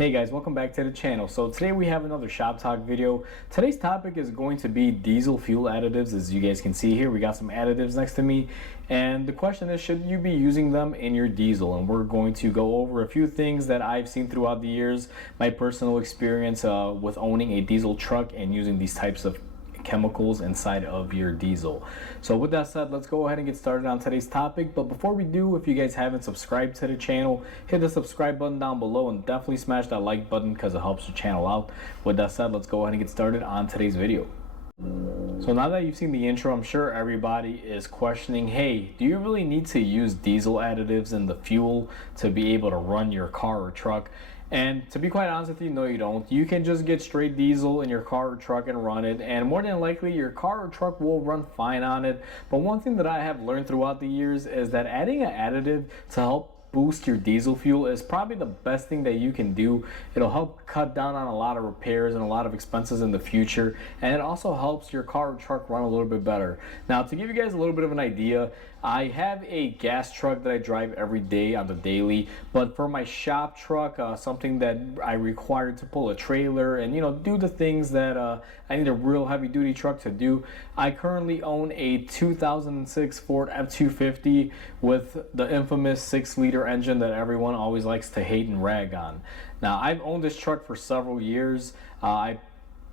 Hey guys, welcome back to the channel. So today we have another shop talk video. Today's topic is going to be diesel fuel additives. As you guys can see here, we got some additives next to me, and the question is, should you be using them in your diesel? And we're going to go over a few things that I've seen throughout the years, my personal experience with owning a diesel truck and using these types of chemicals inside of your diesel. So with that said, let's go ahead and get started on today's topic. But before we do, if you guys haven't subscribed to the channel, hit the subscribe button down below and definitely smash that like button because it helps the channel out. With that said, let's go ahead and get started on today's video. So now that you've seen the intro, I'm sure everybody is questioning, hey, do you really need to use diesel additives in the fuel to be able to run your car or truck? And to be quite honest with you, no you don't. You can just get straight diesel in your car or truck and run it, and more than likely your car or truck will run fine on it. But one thing that I have learned throughout the years is that adding an additive to help boost your diesel fuel is probably the best thing that you can do. It'll help cut down on a lot of repairs and a lot of expenses in the future, and it also helps your car or truck run a little bit better. Now, to give you guys a little bit of an idea, I have a gas truck that I drive every day on the daily, but for my shop truck, something that I require to pull a trailer and do the things that I need a real heavy duty truck to do, I currently own a 2006 Ford F-250 with the infamous 6-liter engine that everyone always likes to hate and rag on. Now, I've owned this truck for several years. I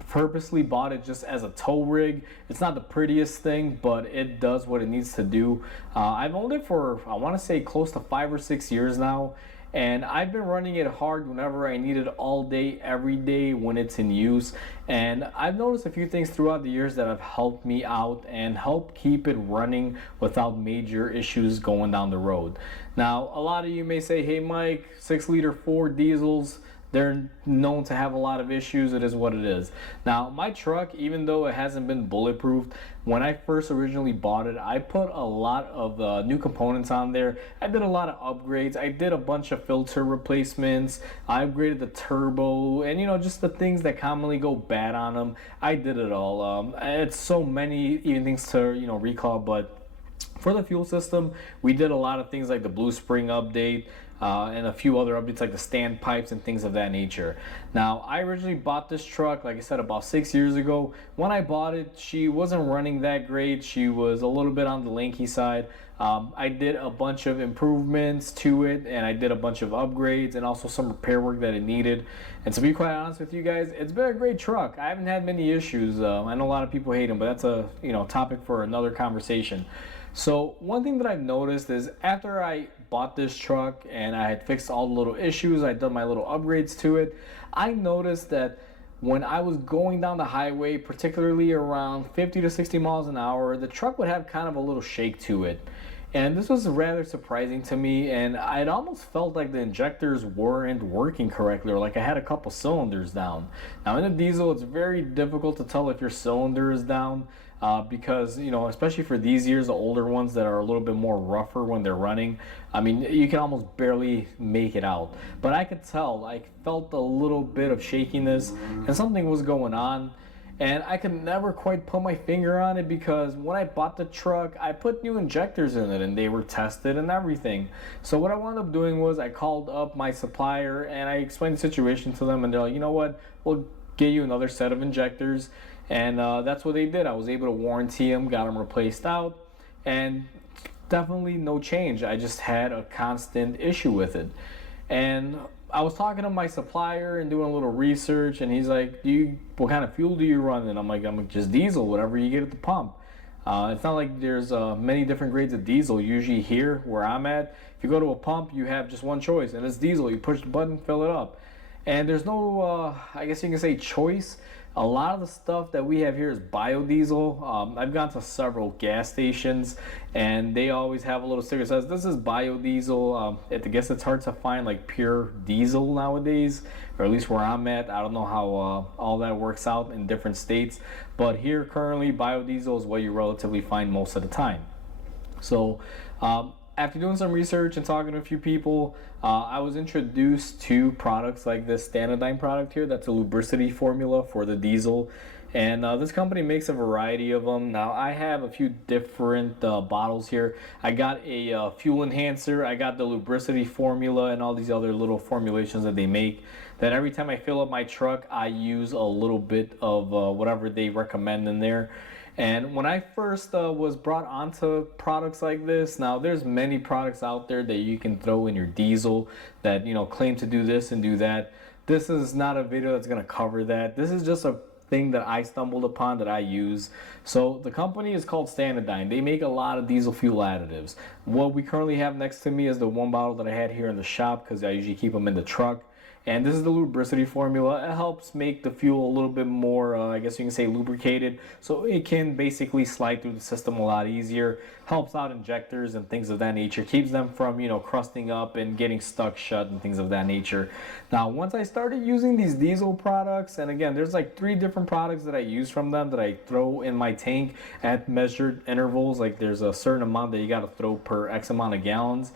purposely bought it just as a tow rig. It's not the prettiest thing, but it does what it needs to do. I've owned it for, I want to say, close to 5 or 6 years now, and I've been running it hard whenever I need it, all day, every day when it's in use. And I've noticed a few things throughout the years that have helped me out and help keep it running without major issues going down the road. Now, a lot of you may say, hey Mike, 6-liter Ford diesels, they're known to have a lot of issues. It is what it is. Now, my truck, even though it hasn't been bulletproofed, when I first originally bought it, I put a lot of new components on there. I did a lot of upgrades. I did a bunch of filter replacements. I upgraded the turbo and just the things that commonly go bad on them. I did it all. It's so many even things to recall, but for the fuel system, we did a lot of things like the Blue Spring update and a few other updates like the stand pipes and things of that nature. Now, I originally bought this truck, like I said, about 6 years ago. When I bought it, she wasn't running that great. She was a little bit on the lanky side. I did a bunch of improvements to it, and I did a bunch of upgrades and also some repair work that it needed. And to be quite honest with you guys, it's been a great truck. I haven't had many issues. I know a lot of people hate them, but that's a topic for another conversation. So one thing that I've noticed is after I bought this truck and I had fixed all the little issues, I'd done my little upgrades to it, I noticed that when I was going down the highway, particularly around 50 to 60 miles an hour, the truck would have kind of a little shake to it. And this was rather surprising to me, and I'd almost felt like the injectors weren't working correctly, or like I had a couple cylinders down. Now in a diesel, it's very difficult to tell if your cylinder is down because, especially for these years, the older ones that are a little bit more rougher when they're running, I mean, you can almost barely make it out. But I could tell, I felt a little bit of shakiness and something was going on. And I could never quite put my finger on it because when I bought the truck, I put new injectors in it and they were tested and everything. So what I wound up doing was I called up my supplier and I explained the situation to them, and they're like, you know what, we'll get you another set of injectors. And that's what they did. I was able to warranty them, got them replaced out, and definitely no change. I just had a constant issue with it. And I was talking to my supplier and doing a little research, and he's like, what kind of fuel do you run? And I'm like, just diesel, whatever you get at the pump. It's not like there's many different grades of diesel. Usually here where I'm at, if you go to a pump, you have just one choice, and it's diesel. You push the button, fill it up. And there's no, I guess you can say, choice. A lot of the stuff that we have here is biodiesel. I've gone to several gas stations and they always have a little sticker that says this is biodiesel. I guess it's hard to find like pure diesel nowadays, or at least where I'm at. I don't know how all that works out in different states, but here currently biodiesel is what you relatively find most of the time. So after doing some research and talking to a few people, I was introduced to products like this Standardine product here. That's a lubricity formula for the diesel. And this company makes a variety of them. Now I have a few different bottles here. I got a fuel enhancer, I got the lubricity formula, and all these other little formulations that they make, that every time I fill up my truck I use a little bit of whatever they recommend in there. And when I first was brought onto products like this, now there's many products out there that you can throw in your diesel that, you know, claim to do this and do that. This is not a video that's going to cover that. This is just a thing that I stumbled upon that I use. So the company is called Standardine. They make a lot of diesel fuel additives. What we currently have next to me is the one bottle that I had here in the shop because I usually keep them in the truck. And this is the lubricity formula. It helps make the fuel a little bit more, I guess you can say, lubricated, so it can basically slide through the system a lot easier. Helps out injectors and things of that nature. Keeps them from, you know, crusting up and getting stuck shut and things of that nature. Now, once I started using these diesel products, and again, there's like 3 different products that I use from them that I throw in my tank at measured intervals. Like there's a certain amount that you got to throw per X amount of gallons.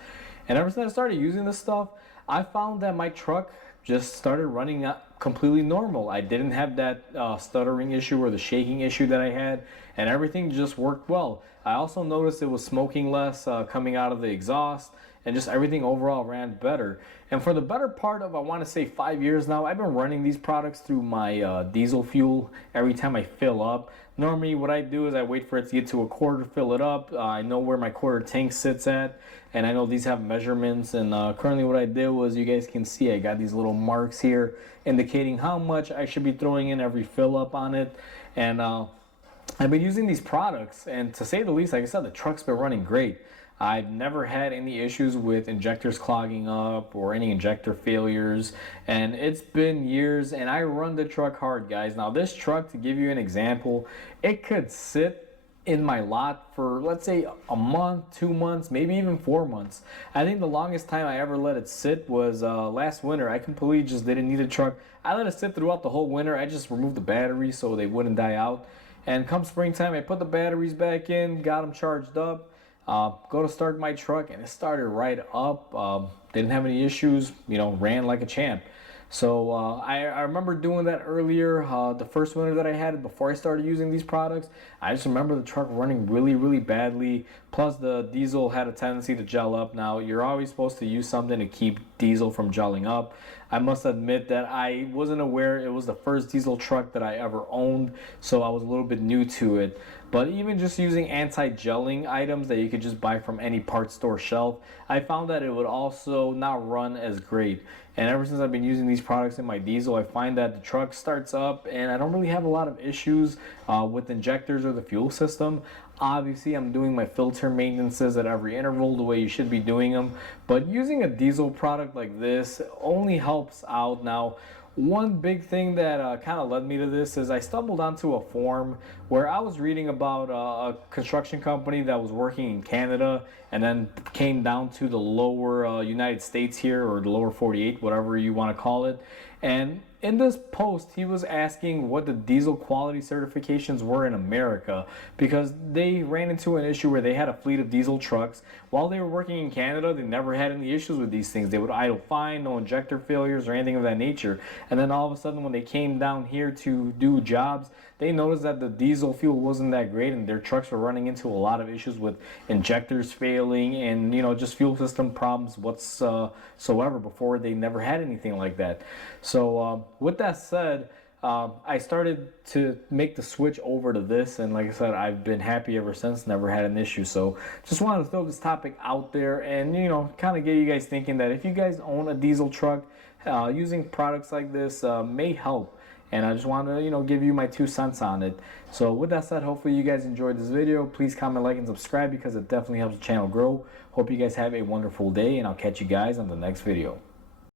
And ever since I started using this stuff, I found that my truck just started running completely normal. I didn't have that stuttering issue or the shaking issue that I had, and everything just worked well. I also noticed it was smoking less coming out of the exhaust, and just everything overall ran better. And for the better part of, I want to say, 5 years now, I've been running these products through my diesel fuel every time I fill up. Normally what I do is I wait for it to get to a quarter, fill it up. I know where my quarter tank sits at, and I know these have measurements. And currently what I did was, you guys can see I got these little marks here indicating how much I should be throwing in every fill up on it. And I've been using these products, and to say the least, like I said, the truck's been running great. I've never had any issues with injectors clogging up or any injector failures, and it's been years, and I run the truck hard, guys. Now this truck, to give you an example, it could sit in my lot for, let's say, a month, 2 months, maybe even 4 months. I think the longest time I ever let it sit was last winter. I completely just didn't need a truck. I let it sit throughout the whole winter. I just removed the batteries so they wouldn't die out. And come springtime, I put the batteries back in, got them charged up. Go to start my truck, and it started right up. Didn't have any issues, you know, ran like a champ. So I remember doing that earlier, the first winter that I had it before I started using these products. I just remember the truck running really, really badly. Plus the diesel had a tendency to gel up. Now you're always supposed to use something to keep diesel from gelling up. I must admit that I wasn't aware it was the first diesel truck that I ever owned, so I was a little bit new to it. But even just using anti-gelling items that you could just buy from any parts store shelf, I found that it would also not run as great. And ever since I've been using these products in my diesel, I find that the truck starts up and I don't really have a lot of issues with injectors or the fuel system. Obviously, I'm doing my filter maintenances at every interval the way you should be doing them. But using a diesel product like this only helps out. Now, one big thing that kind of led me to this is I stumbled onto a forum where I was reading about a construction company that was working in Canada and then came down to the lower United States here, or the lower 48, whatever you want to call it. And in this post, he was asking what the diesel quality certifications were in America, because they ran into an issue where they had a fleet of diesel trucks. While they were working in Canada, they never had any issues with these things. They would idle fine, no injector failures or anything of that nature. And then all of a sudden, when they came down here to do jobs, they noticed that the diesel fuel wasn't that great, and their trucks were running into a lot of issues with injectors failing and, you know, just fuel system problems whatsoever. Before, they never had anything like that. So with that said, I started to make the switch over to this, and like I said, I've been happy ever since, never had an issue. So just wanted to throw this topic out there and, you know, kind of get you guys thinking that if you guys own a diesel truck, using products like this may help. And I just wanted to, you know, give you my 2 cents on it. So with that said, hopefully you guys enjoyed this video. Please comment, like, and subscribe, because it definitely helps the channel grow. Hope you guys have a wonderful day, and I'll catch you guys on the next video.